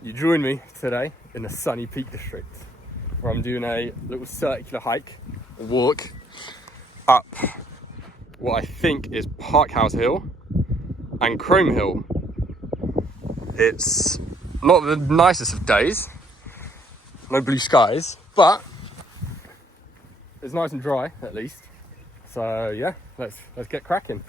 You join me today in the sunny Peak District, where I'm doing a little circular hike, a walk up what I think is Parkhouse Hill and Crome Hill. It's not the nicest of days, no blue skies, but it's nice and dry at least. So yeah, let's get cracking.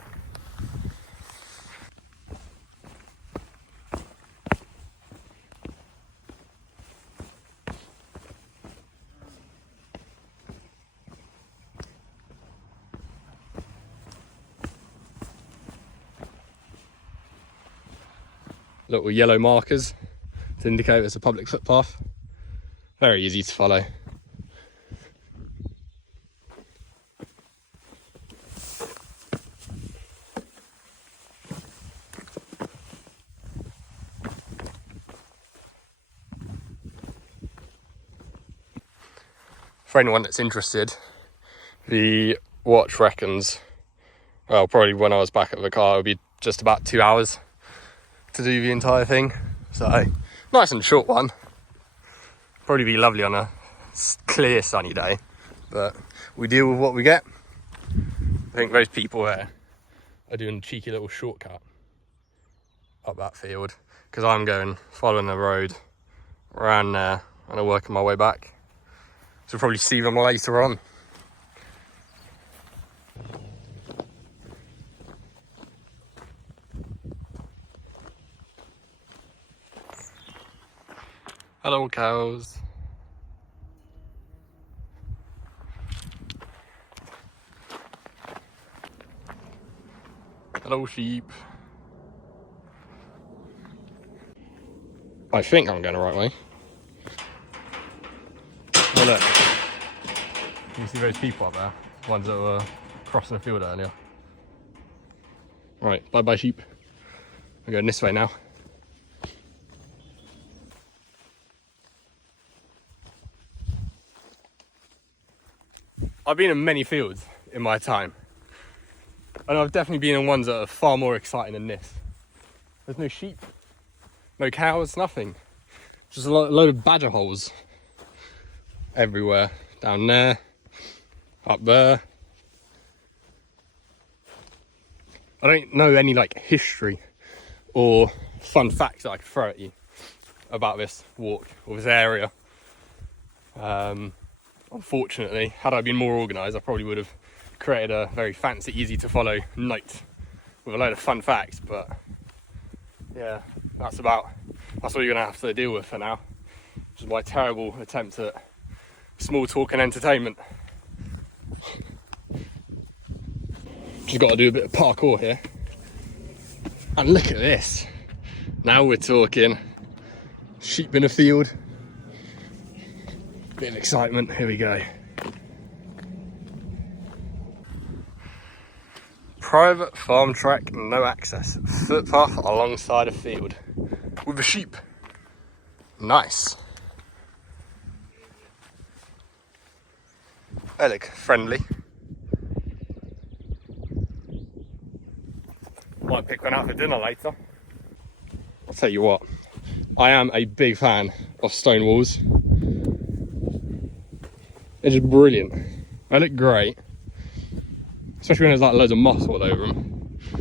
Little yellow markers to indicate it's a public footpath. Very easy to follow. For anyone that's interested, the watch reckons, well, probably when I was back at the car, it would be just about 2 hours to do the entire thing. So, nice and short one. Probably be lovely on a clear sunny day, but we deal with what we get. I think those people there are doing a cheeky little shortcut up that field, because I'm going following the road around there and I'm working my way back. So we'll probably see them later on. Hello cows. Hello sheep. I think I'm going the right way. Oh look, you see those people up there? Ones that were crossing the field earlier. Right, bye bye sheep. I'm going this way now. I've been in many fields in my time, and I've definitely been in ones that are far more exciting than this. There's no sheep, no cows, nothing. Just a load of badger holes everywhere. Down there, up there. I don't know any like history or fun facts that I could throw at you about this walk or this area. Unfortunately, had I been more organised, I probably would have created a very fancy, easy to follow note with a load of fun facts, but yeah, that's what you're gonna have to deal with for now, which is my terrible attempt at small talk and entertainment. Just got to do a bit of parkour here. And look at this. Now we're talking. Sheep in a field. Bit of excitement. Here we go. Private farm track, no access. Footpath alongside a field. With a sheep. Nice. They look friendly. Might pick one out for dinner later. I'll tell you what, I am a big fan of stone walls. They're just brilliant. They look great, especially when there's like loads of moss all over them.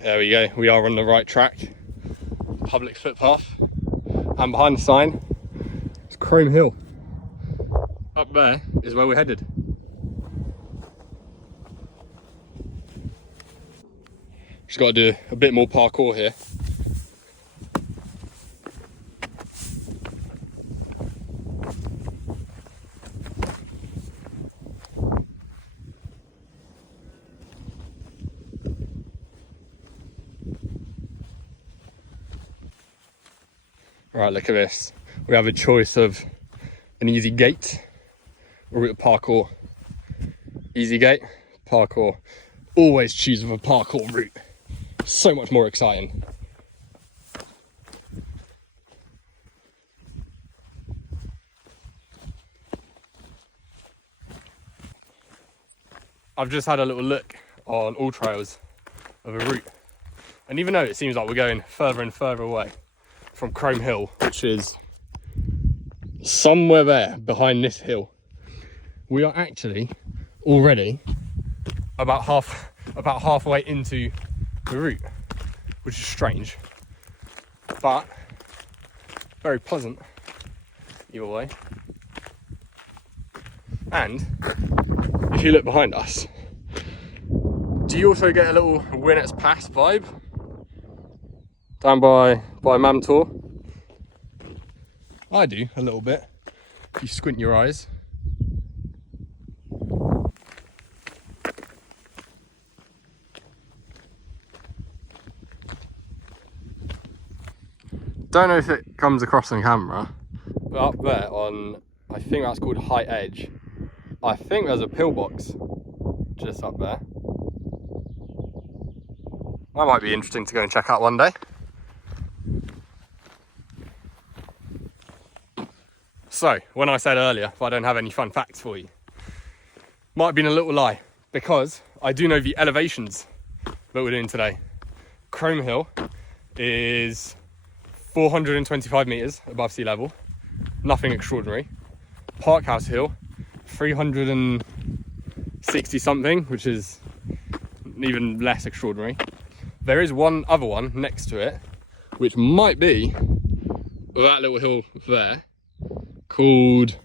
There we go, we are on the right track. Public footpath. And behind the sign, it's Crome Hill. Up there is where we're headed. Just got to do a bit more parkour here. Right, look at this. We have a choice of an easy gate or a bit of parkour. Easy gate, parkour. Always choose with a parkour route. So much more exciting. I've just had a little look on AllTrails of a route And even though it seems like we're going further and further away from Crome Hill, which is somewhere there behind this hill, we are actually already about halfway into the route, which is strange, but very pleasant either way. And if you look behind us, do you also get a little Winnets Pass vibe down by Mamtor? I do a little bit if you squint your eyes. Don't know if it comes across on camera, but up there on, I think that's called High Edge, I think there's a pillbox just up there. That might be interesting to go and check out one day. So, when I said earlier, if I don't have any fun facts for you, might have been a little lie, because I do know the elevations that we're doing today. Crome Hill is 425 metres above sea level, nothing extraordinary. Parkhouse Hill, 360 something, which is even less extraordinary. There is one other one next to it, which might be that little hill there, called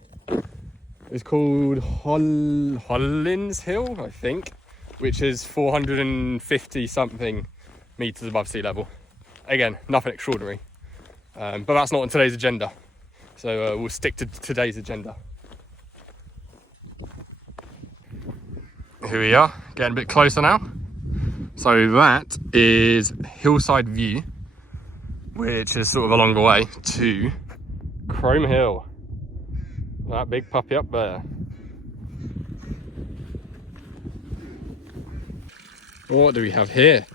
Hollins Hill, I think, which is 450 something metres above sea level. Again, nothing extraordinary. But that's not on today's agenda, so we'll stick to today's agenda. Here we are, getting a bit closer now. So that is Hillside View, which is sort of along the way to Crome Hill. That big puppy up there. What do we have here?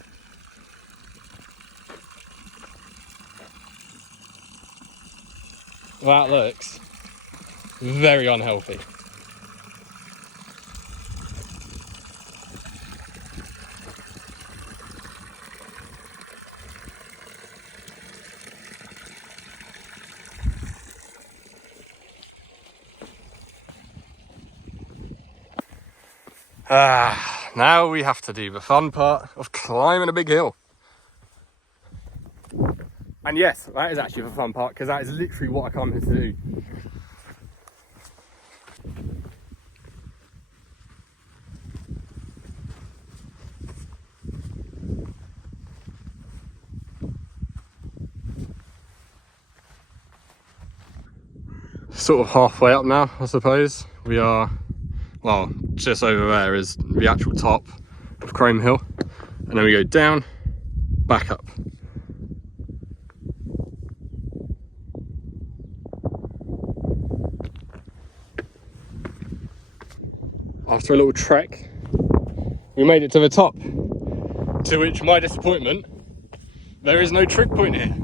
That looks very unhealthy. Now we have to do the fun part of climbing a big hill. And yes, that is actually the fun part, because that is literally what I come here to do. Sort of halfway up now, I suppose. We are, well, just over there is the actual top of Crome Hill, and then we go down, back up. After a little trek, we made it to the top, to which, my disappointment, there is no trig point here.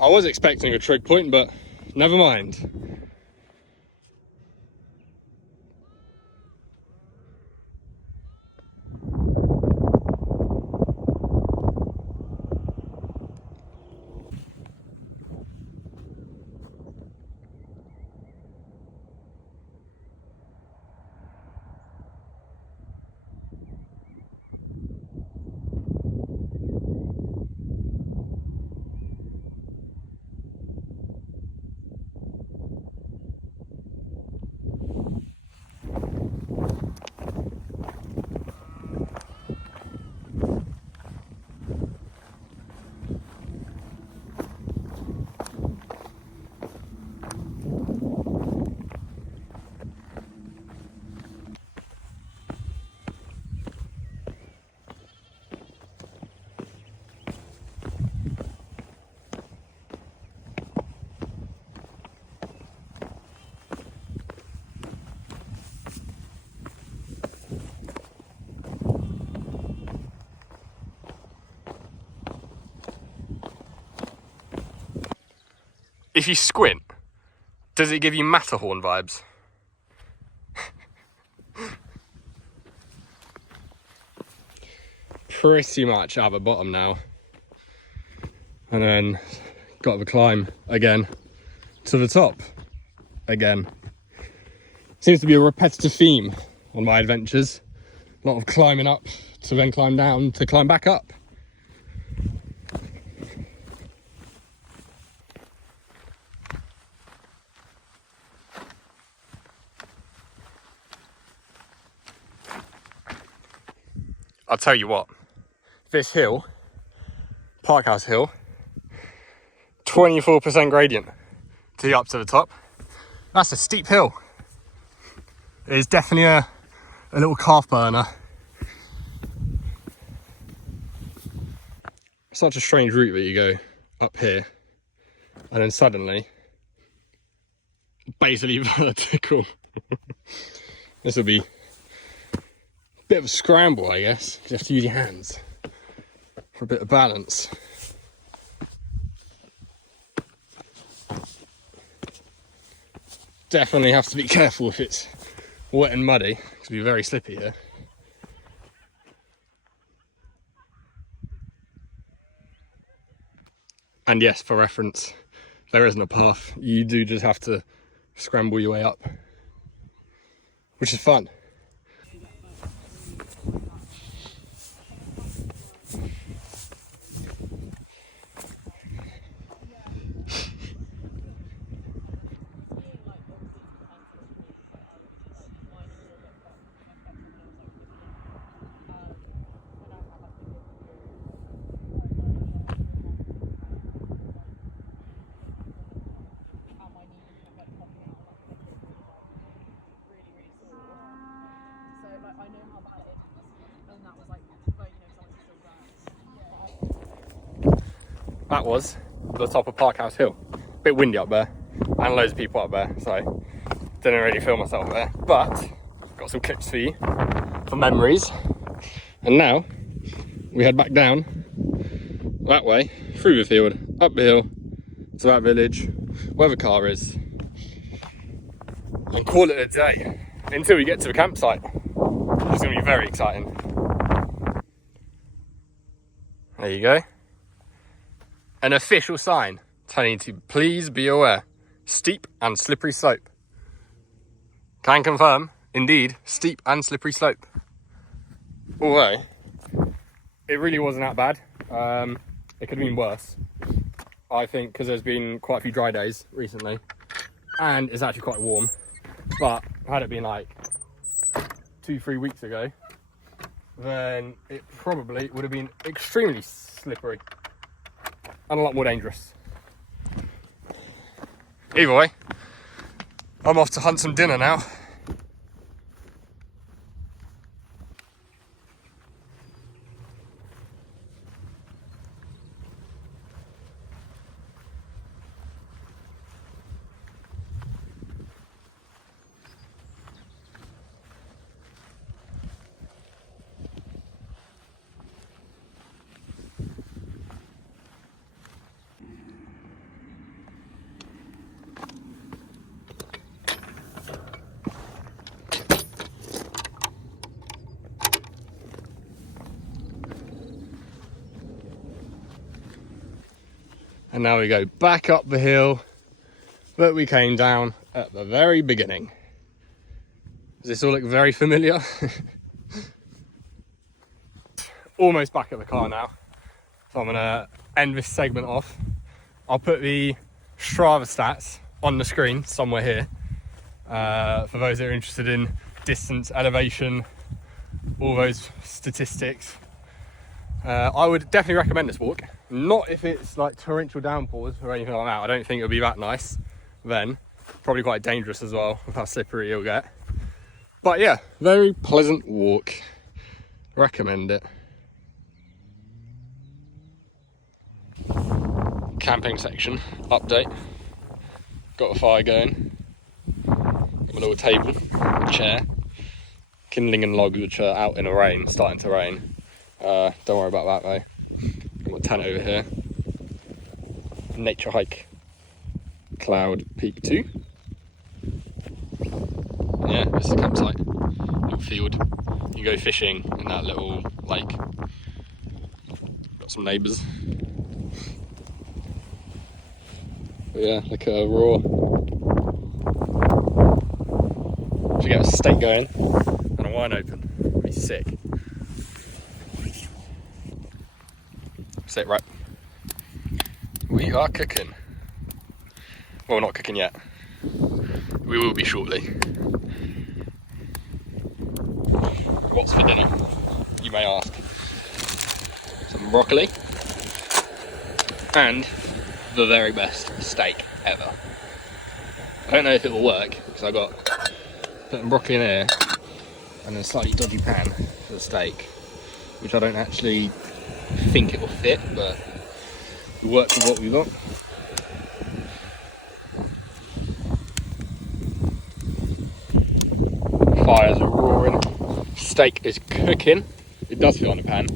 I was expecting a trig point, but never mind. If you squint, does it give you Matterhorn vibes? pretty much at the bottom now. And then got the climb again to the top again. Seems to be a repetitive theme on my adventures. A lot of climbing up to then climb down to climb back up. I'll tell you what, this hill, Parkhouse Hill, 24% gradient to the up to the top. That's a steep hill. It is definitely a little calf burner. Such a strange route that you go up here and then suddenly, basically vertical. This will be a bit of a scramble, I guess. You have to use your hands for a bit of balance. Definitely have to be careful if it's wet and muddy. It's going to be very slippy here. And yes, for reference, there isn't a path. You do just have to scramble your way up, which is fun. That was the top of Parkhouse Hill. A bit windy up there and loads of people up there, so didn't really feel myself there, but got some clips for you for memories. And now we head back down that way through the field, up the hill to that village where the car is, and call it a day until we get to the campsite. It's going to be very exciting. There you go. An official sign telling you to please be aware. Steep and slippery slope. Can confirm, indeed, steep and slippery slope. Although, it really wasn't that bad. It could have been worse, I think, because there's been quite a few dry days recently. And it's actually quite warm. But had it been like 2-3 weeks ago, then it probably would have been extremely slippery. And a lot more dangerous. Either way, I'm off to hunt some dinner now. And now we go back up the hill that we came down at the very beginning. Does this all look very familiar? Almost back at the car now. So I'm gonna end this segment off. I'll put the Strava stats on the screen somewhere here. For those that are interested in distance, elevation, all those statistics. I would definitely recommend this walk. Not if it's like torrential downpours or anything like that. I don't think it'll be that nice then. Probably quite dangerous as well with how slippery you'll get. But yeah, very pleasant walk. Recommend it. Camping section update. Got a fire going. Got my little table, a chair, kindling and logs which are out in the rain, starting to rain. Don't worry about that though. Got my tent over here. Nature hike. Cloud Peak 2. Yeah, this is a campsite. Little field. You go fishing in that little lake. Got some neighbours. But yeah, look at a raw. Should get a steak going and a wine open. That'd be sick. Sit right. We are cooking. Well, not cooking yet. We will be shortly. What's for dinner? You may ask. Some broccoli and the very best steak ever. I don't know if it will work because I got putting broccoli in here and a slightly dodgy pan for the steak, which I don't actually think it will fit, but we work with what we got. Fires are roaring. Steak is cooking. It does fit on the pan.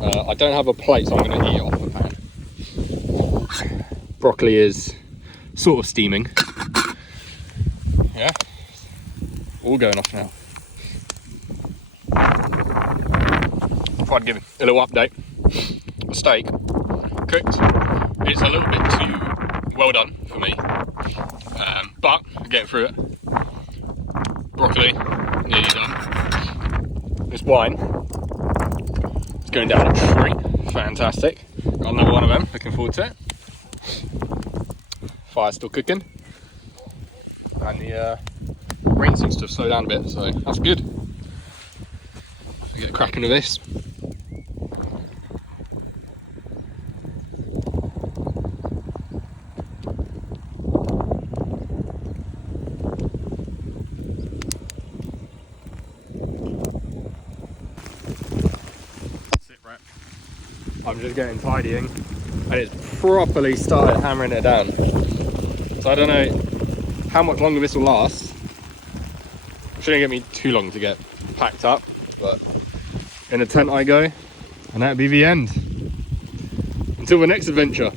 I don't have a plate, so I'm going to eat it off the pan. Broccoli is sort of steaming. Yeah, all going off now. I'd give a little update. The steak cooked. It's a little bit too well done for me, but I'm getting through it. Broccoli nearly done. This wine is going down a treat. Fantastic. Got another one of them. Looking forward to it. Fire's still cooking, and the rain seems to have slowed down a bit, so that's good. Get cracking with this. I'm just getting tidying and it's properly started hammering it down. So I don't know how much longer this will last. It shouldn't get me too long to get packed up, but in a tent I go, and that'll be the end. Until the next adventure.